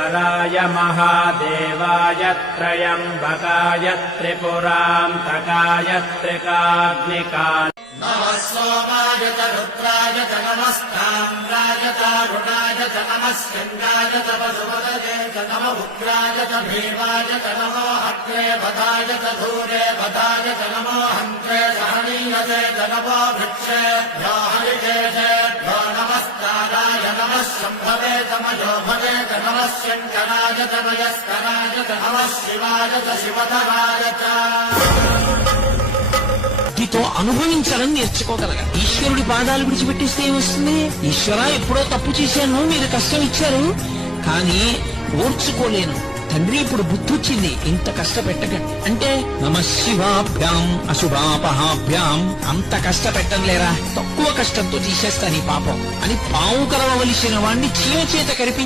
वराय महादेवाय त्र्यम्बकाय त्रिपुरान्तकाय त्रिकाग्निकाय नमः सोमाय च रुद्राय च नमस्ताम्राय च रुणाय च नमः स्कन्दाय च वसुपतये च नमः उग्राय च भीमाय च नमो अग्रे भदाय च धूरे भदाय च नमो हन्त्रे सहनीयते च नमो वृक्षेभ्यो हरिकेशेभ्यो नमस्काराय नमः शम्भवे च मयोभवे च नमः शङ्कराय च मयस्कराय च नमः शिवाय च शिवधराय च భక్తితో అనుభవించాలని నేర్చుకోగలగాలి. ఈశ్వరుడి పాదాలు విడిచిపెట్టేస్తే ఏమొస్తుంది? ఈశ్వర ఎప్పుడో తప్పు చేశాను, మీరు కష్టం ఇచ్చారు, కానీ ఓర్చుకోలేను తండ్రి, ఇప్పుడు బుద్ధి వచ్చింది, ఇంత కష్టపెట్టక అంటే నమః శివాభ్యాం అశుభాపహాభ్యాం, అంత కష్టపెట్టం లేరా, తక్కువ కష్టంతో తీసేస్తాను ఈ పాపం అని పావు కలవలసిన వాణ్ణి చీమ చేత కరిపి